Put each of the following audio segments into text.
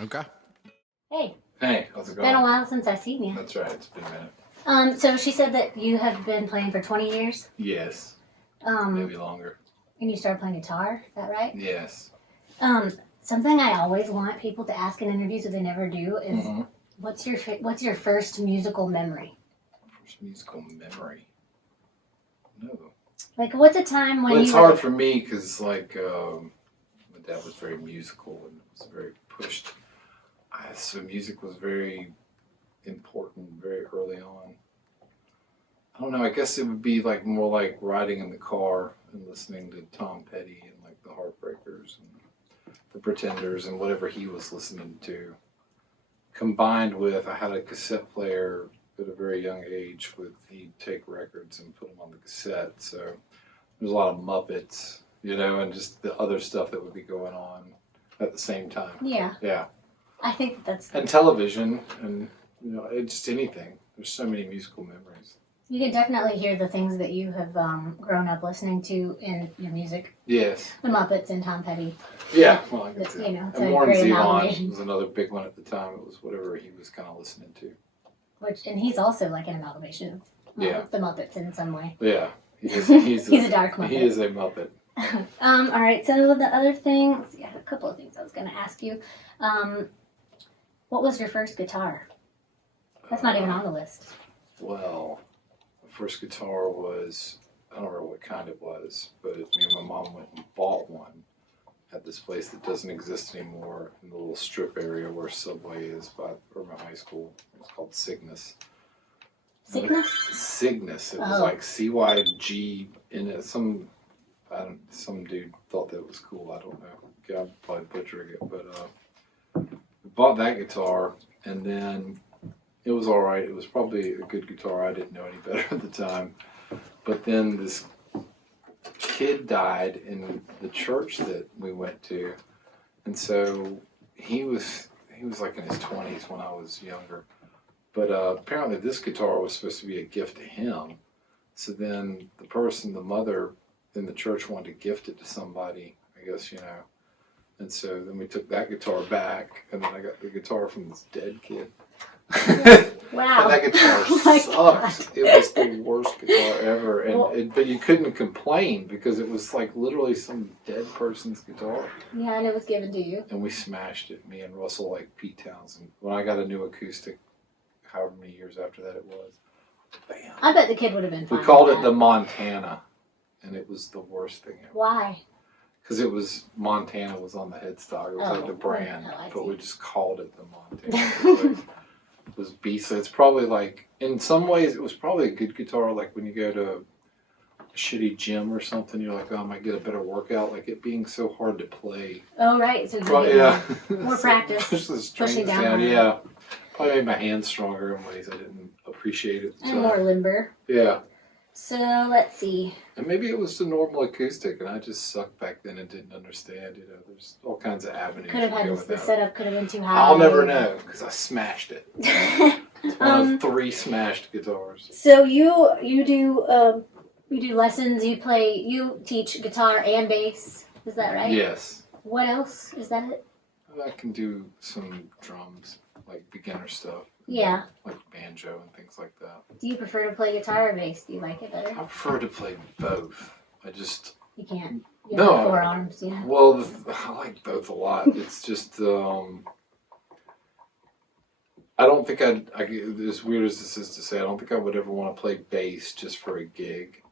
Okay. Hey. Hey, how's it It's going? been a while since I've seen you. That's right, it's been a minute. So she said that you have been playing for 20 years. Yes, Um, maybe longer. and you started playing guitar. Is that right? Yes. Something I always want people to ask in interviews that they never do is, Mm-hmm. what's your first musical memory? First musical memory. No. Like, what's a time when Well, it's you hard for me because, like, my dad was very musical and was very pushed. So music was very important very early on. I don't know. I guess it would be like more like riding in the car and listening to Tom Petty and like the Heartbreakers and the Pretenders and whatever he was listening to. Combined with, I had a cassette player at a very young age. He'd take records and put them on the cassette. So there's a lot of Muppets, and just the other stuff that would be going on at the same time. Yeah. Yeah. I think that's... And television and, just anything. There's so many musical memories. You can definitely hear the things that you have grown up listening to in your music. Yes. The Muppets and Tom Petty. Yeah. Well, I can It's, see. it's And a Warren great Zevon amalgamation. was another big one at the time. It was whatever he was kind of listening to. And he's also like an amalgamation of Yeah. the Muppets in some way. Yeah. He's a dark Muppet. He is a Muppet. All right, so the other thing, let's see, I have a couple of things I was going to ask you. What was your first guitar? That's not even on the list. Well, the first guitar was, I don't remember what kind it was, but me and my mom went and bought one at this place that doesn't exist anymore in the little strip area where Subway is by my high school. It's called Cygnus. Cygnus? Cygnus. It was Oh. like CYG in it. Some dude thought that was cool. I don't know. I'm probably butchering it, but bought that guitar, and then it was all right. It was probably a good guitar. I didn't know any better at the time. But then this kid died in the church that we went to, and so he was like in his 20s when I was younger. But apparently this guitar was supposed to be a gift to him. So then the mother in the church wanted to gift it to somebody, I guess, And so then we took that guitar back, and then I got the guitar from this dead kid. Wow. And that guitar Oh my sucked. God. It was the worst guitar ever. And but you couldn't complain because it was like literally some dead person's guitar. Yeah, and it was given to you. And we smashed it, me and Russell, like Pete Townshend. When I got a new acoustic, however many years after that it was, bam. I bet the kid would have been fine. We called with it that. the Montana, and it was the worst thing ever. Why? Because it was, Montana was on the headstock. It was like the brand. I But see. we just called it the Montana. It was beast. So it's probably like, in some ways, it was probably a good guitar. Like when you go to a shitty gym or something, you're like, oh, I might get a better workout. Like it being so hard to play. Oh, right. So Probably, yeah. more practice. Push the Pushing strings down down. on it. Yeah. Probably made my hands stronger in ways I didn't appreciate at the And time. more limber. Yeah. So let's see. And maybe it was the normal acoustic, and I just sucked back then and didn't understand. There's all kinds of avenues. Could have you had go the with that. setup could have been too high. I'll never know because I smashed it. It's one of 3 smashed guitars. So you do lessons. You teach guitar and bass. Is that right? Yes, What else? Is that it? I can do some drums, like beginner stuff. Yeah. Like banjo and things like that. Do you prefer to play guitar or bass? Do you like it better? I prefer to play both. You can't. You No. have 4 arms. Yeah. Well, I like both a lot. It's just, I don't think as weird as this is to say, I don't think I would ever want to play bass just for a gig.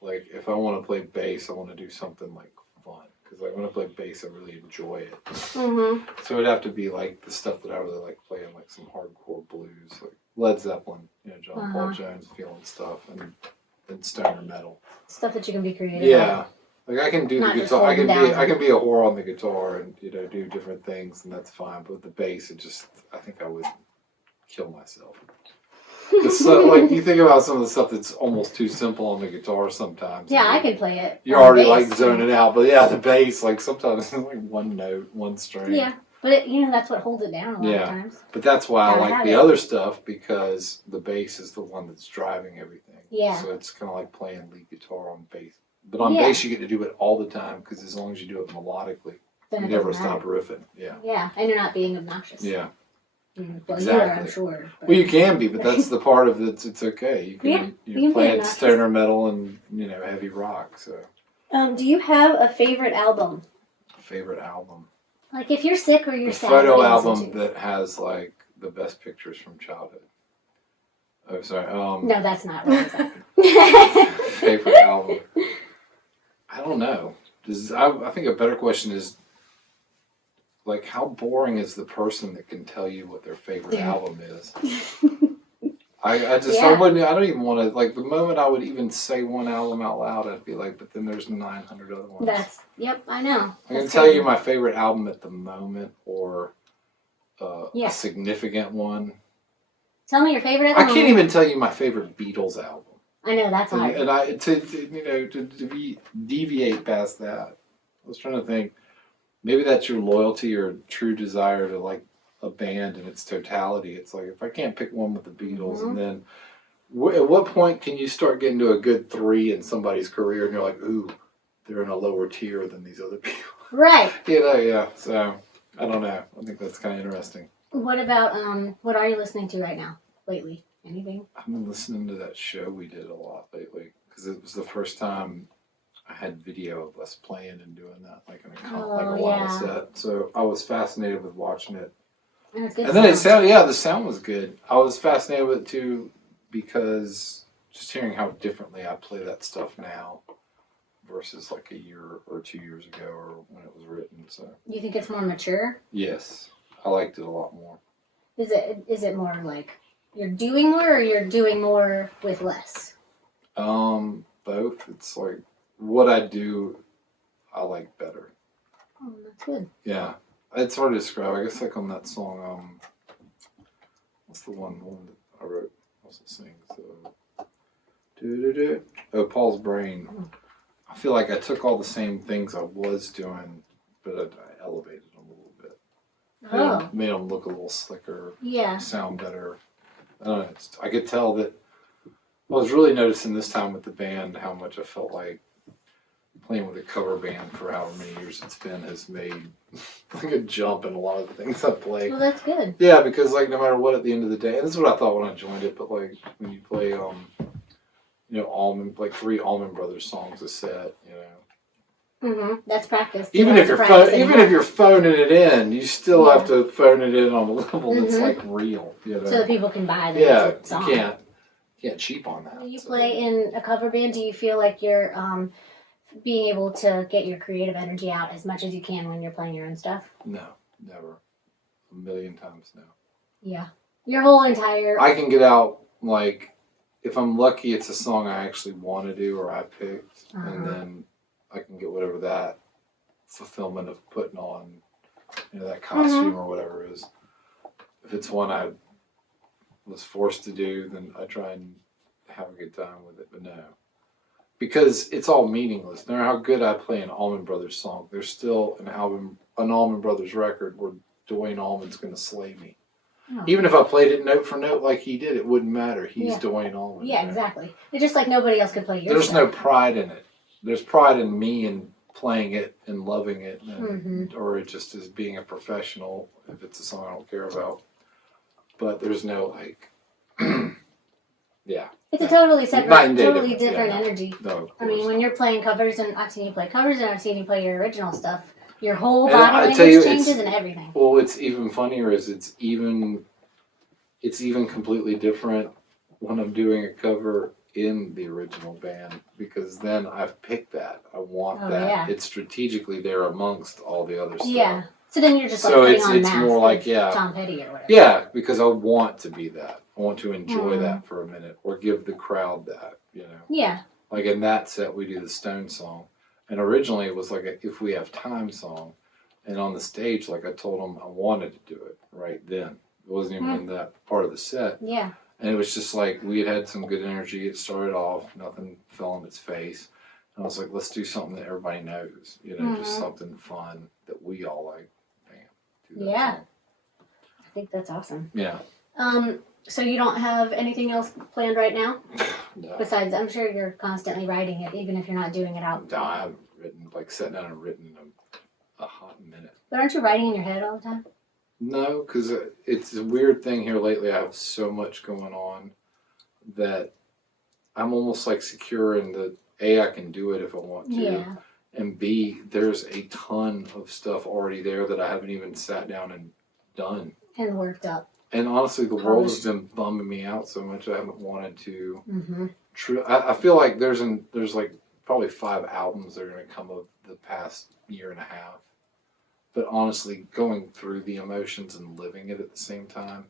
Like, if I want to play bass, I want to do something, like, fun. Because, like, when I play bass, I really enjoy it. Mm-hmm. So it would have to be, like, the stuff that I really like playing, like some hardcore blues, like Led Zeppelin, John Paul Jones feeling stuff, and stoner metal. Stuff that you can be creative. Yeah. Like, I can do Not the just guitar. I holding can down. be a whore on the guitar and, do different things, and that's fine. But with the bass, I think I would kill myself. Because, like, you think about some of the stuff that's almost too simple on the guitar sometimes. Yeah, I can play it. You're on already, bass. like, zoning out. But, yeah, the bass, like, sometimes it's like one note, one string. Yeah, but that's what holds it down a lot of times. But that's why I Gotta like have the it. other stuff, because the bass is the one that's driving everything. Yeah. So it's kind of like playing lead guitar on bass. But on Yeah. bass, you get to do it all the time, because as long as you do it melodically. Then You it never doesn't stop matter. riffing. Yeah. Yeah, and you're not being obnoxious. Yeah. Well, Exactly. you are, I'm sure. But... Well, you can be, but that's the part of it. It's okay. You can. Yeah, you You're can be playing obnoxious. stoner metal and heavy rock. So. Do you have a favorite album? Favorite album. Like if you're sick or you're The sad. photo what do you album listen to? that has like the best pictures from childhood. Oh, sorry. No, that's not what I was asking. Favorite album. I don't know. I think a better question is, like, how boring is the person that can tell you what their favorite album is? I don't even want to, like, the moment I would even say one album out loud, I'd be like, but then there's 900 other ones. Yep, I know. I can tell you my favorite album at the moment or a significant one. Tell me your favorite I album. can't even tell you my favorite Beatles album. I know, that's hard. And to deviate past that, I was trying to think, maybe that's your loyalty or true desire to like a band in its totality. It's like, if I can't pick one with the Beatles, and then at what point can you start getting to a good 3 in somebody's career and you're like, ooh, they're in a lower tier than these other people. Right. Yeah. So, I don't know. I think that's kind of interesting. What about, what are you listening to right now, lately? Anything? I've been listening to that show we did a lot lately because it was the first time I had video of us playing and doing that, like in a live set. So I was fascinated with watching it. And it's good. And then the sound was good. I was fascinated with it too because just hearing how differently I play that stuff now versus like a year or 2 years ago or when it was written. So you think it's more mature? Yes, I liked it a lot more. Is it more like you're doing more or you're doing more with less? Both. It's like what I do, I like better. Oh, that's good. Yeah, it's hard to describe. I guess like on that song, what's the one that I wrote? Also sings. Oh, Paul's Brain. I feel like I took all the same things I was doing, but I elevated them a little bit. Made them look a little slicker. Yeah. Sound better. I don't know. I could tell that I was really noticing this time with the band how much I felt like playing with a cover band for however many years it's been has made like a jump in a lot of the things I play. Well, that's good. Yeah, because like no matter what at the end of the day, and this is what I thought when I joined it, but like when you play like 3 Allman Brothers songs a set, That's practice. Even if you're phoning it in, you still have to phone it in on a level that's like real, So that people can buy the song. You can't cheap on that. When you play in a cover band, do you feel like you're being able to get your creative energy out as much as you can when you're playing your own stuff? No, never. A million times no. Yeah. Your whole entire... I can get out, like, if I'm lucky, it's a song I actually want to do or I picked, and then I can get whatever that fulfillment of putting on, that costume or whatever it is. If it's one I was forced to do, then I try and have a good time with it, but no. Because it's all meaningless. No matter how good I play an Allman Brothers song, there's still an Allman Brothers record where Dwayne Allman's going to slay me. Oh. Even if I played it note for note like he did, it wouldn't matter. He's Dwayne Allman. Yeah, exactly. It's just like nobody else could play your There's stuff. no pride in it. There's pride in me and playing it and loving it, or it just as being a professional if it's a song I don't care about. But there's no like, It's a totally separate, totally different energy. No, I mean, when you're playing covers, and I've seen you play covers, and I've seen you play your original stuff, your whole body language changes and everything. Well, what's even funnier is it's even completely different when I'm doing a cover in the original band, because then I've picked that. I want that. Yeah. It's strategically there amongst all the other stuff. Yeah. So then you're just like putting on it's more like Tom Petty or whatever. Yeah, because I want to be that. I want to enjoy that for a minute, or give the crowd that, Yeah. Like in that set, we do the Stone song, and originally it was like a If We Have Time song, and on the stage, like I told them, I wanted to do it right then. It wasn't even in that part of the set. Yeah. And it was just like we had some good energy. It started off, nothing fell on its face, and I was like, let's do something that everybody knows, just something fun that we all like. Yeah. Song. I think that's awesome. Yeah. So you don't have anything else planned right now? No. Besides, I'm sure you're constantly writing it, even if you're not doing it out. No, I haven't sat down and written a hot minute. But aren't you writing in your head all the time? No, because it's a weird thing here lately. I have so much going on that I'm almost like secure in that A, I can do it if I want to. Yeah. And B, there's a ton of stuff already there that I haven't even sat down and done. And worked up. And honestly, the world has been bumming me out so much I haven't wanted to. Mm-hmm. I feel like there's like probably 5 albums that are going to come of the past year and a half. But honestly, going through the emotions and living it at the same time,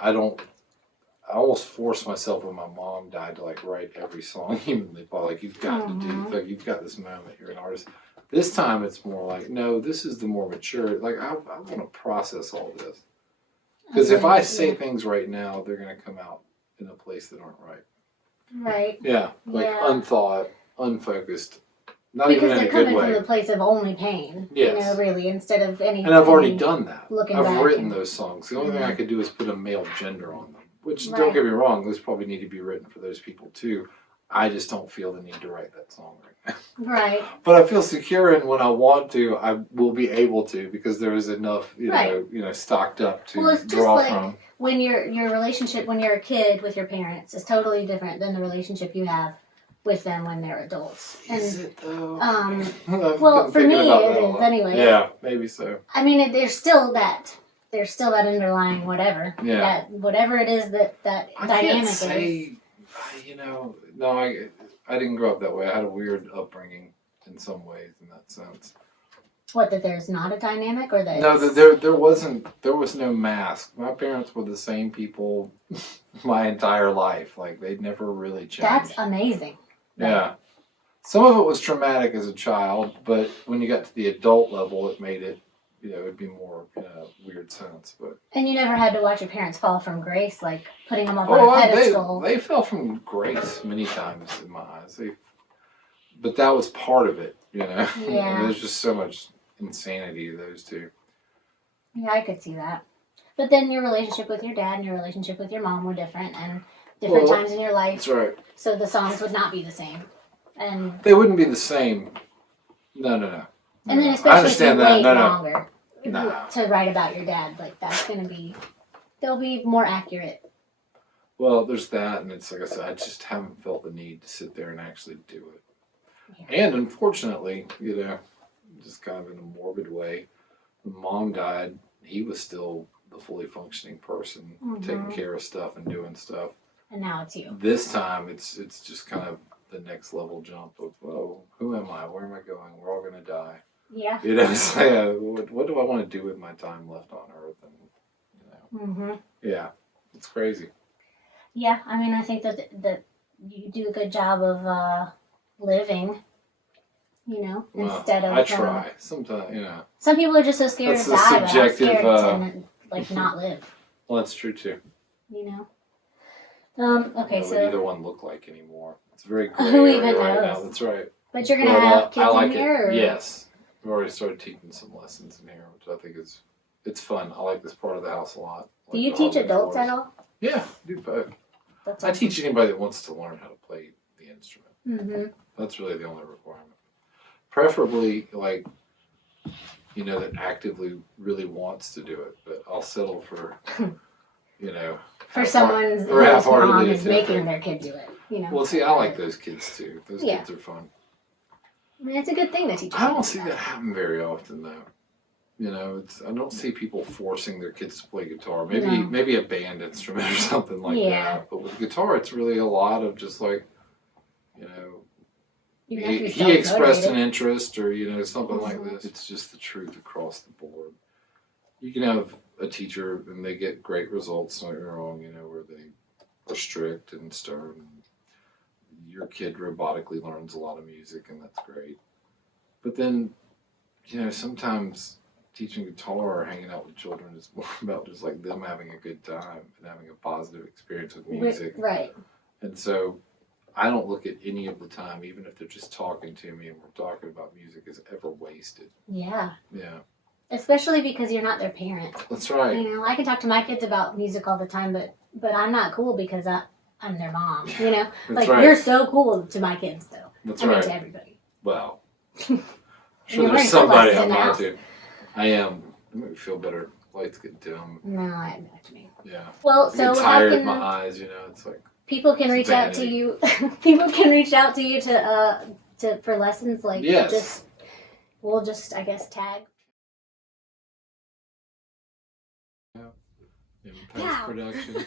I almost forced myself when my mom died to like write every song evenly. Like, you've got to do, like, you've got this moment, you're an artist. This time it's more like, no, this is the more mature, like, I want to process all this. Because if I say things right now, they're going to come out in a place that aren't right. Right. Yeah, like unthought, unfocused. Not because even in they're a good coming way. from the place of only pain. Yes. You know, really, instead of anything. And I've already done that. I've back written and, those songs. The only thing I could do is put a male gender on them. Which, Right. don't get me wrong, those probably need to be written for those people too. I just don't feel the need to write that song right now. Right. But I feel secure in when I want to, I will be able to, because there is enough, you know, stocked up to Well, it's just draw like from. when your relationship when you're a kid with your parents is totally different than the relationship you have with them when they're adults. And Is it though? well, for me it is anyway. Yeah, maybe so. I mean, there's still that underlying whatever. Yeah. That whatever it is that I dynamic can't is. say, you know, no, I didn't grow up that way. I had a weird upbringing in some ways, in that sense. What, that there's not a dynamic, or that? No, there was no mask. My parents were the same people my entire life. Like, they'd never really changed. That's amazing. Yeah. Some of it was traumatic as a child, but when you got to the adult level, it made it, you know, it'd be more in a weird sense. But And you never had to watch your parents fall from grace, like putting them up on a pedestal. They fell from grace many times in my eyes. But that was part of it, you know. Yeah. There's just so much insanity to those two. Yeah, I could see that. But then your relationship with your dad and your relationship with your mom were different, and different times in your life. That's right. So the songs would not be the same. And they wouldn't be the same. No. And then I especially understand if you that. wait longer No. to write about your dad, like that's going to be, they'll be more accurate. Well, there's that, and it's like I said, I just haven't felt the need to sit there and actually do it. Yeah. And unfortunately, you know, just kind of in a morbid way, when Mom died, he was still the fully functioning person, taking care of stuff and doing stuff. And now it's you. This time, it's just kind of the next level jump of, oh, who am I? Where am I going? We're all going to die. Yeah. You know, it's like, what do I want to do with my time left on Earth? And, you know, yeah, it's crazy. Yeah, I mean, I think that you do a good job of living, you know, instead of... I try. Sometimes, you know. Some people are just so scared That's to the die, but I'm subjective, scared to, like, not live, Well, that's true, too. you know? Okay, What so... either one look like anymore. It's very gray Who area even right knows? now. That's right. But you're going to have kids I like in here? Or? Yes. I've already started teaching some lessons in here, which I think it's fun. I like this part of the house a lot. Do you teach adults at all? Yeah, I do both. That's I teach anybody that wants to learn how to play the instrument. Mm-hmm. That's really the only requirement. Preferably, like, you know, that actively really wants to do it, but I'll settle for, you know, For someone whose mom is making their kid do it, you know. Well, see, I like those kids too. Those kids are fun. I mean, it's a good thing to teach. I don't see that happen very often, though. You know, I don't see people forcing their kids to play guitar. Maybe a band instrument or something like that. But with guitar, it's really a lot of just like, you know, he expressed an interest or, you know, something like this. It's just the truth across the board. You can have a teacher and they get great results, don't get me wrong, you know, where they are strict and stern. Your kid robotically learns a lot of music and that's great. But then, you know, sometimes teaching guitar or hanging out with children is more about just like them having a good time and having a positive experience with music. Right. And so I don't look at any of the time, even if they're just talking to me and we're talking about music, as ever wasted. Yeah. Yeah. Especially because you're not their parent. That's right. You know, I can talk to my kids about music all the time, but I'm not cool because I'm their mom. You know, That's like you're so cool to my kids, though. That's I mean, right. to everybody. Well, sure You're there's wearing somebody sunglasses I'm in the not house. to. I am. It makes me feel better. Lights get dim. No, I know what you mean. Yeah. Well, I so get how tired of can my eyes, you know, it's like. people can reach out to vanity. you? People can reach out to you to for lessons, like Yes. we'll just I guess tag. In post production.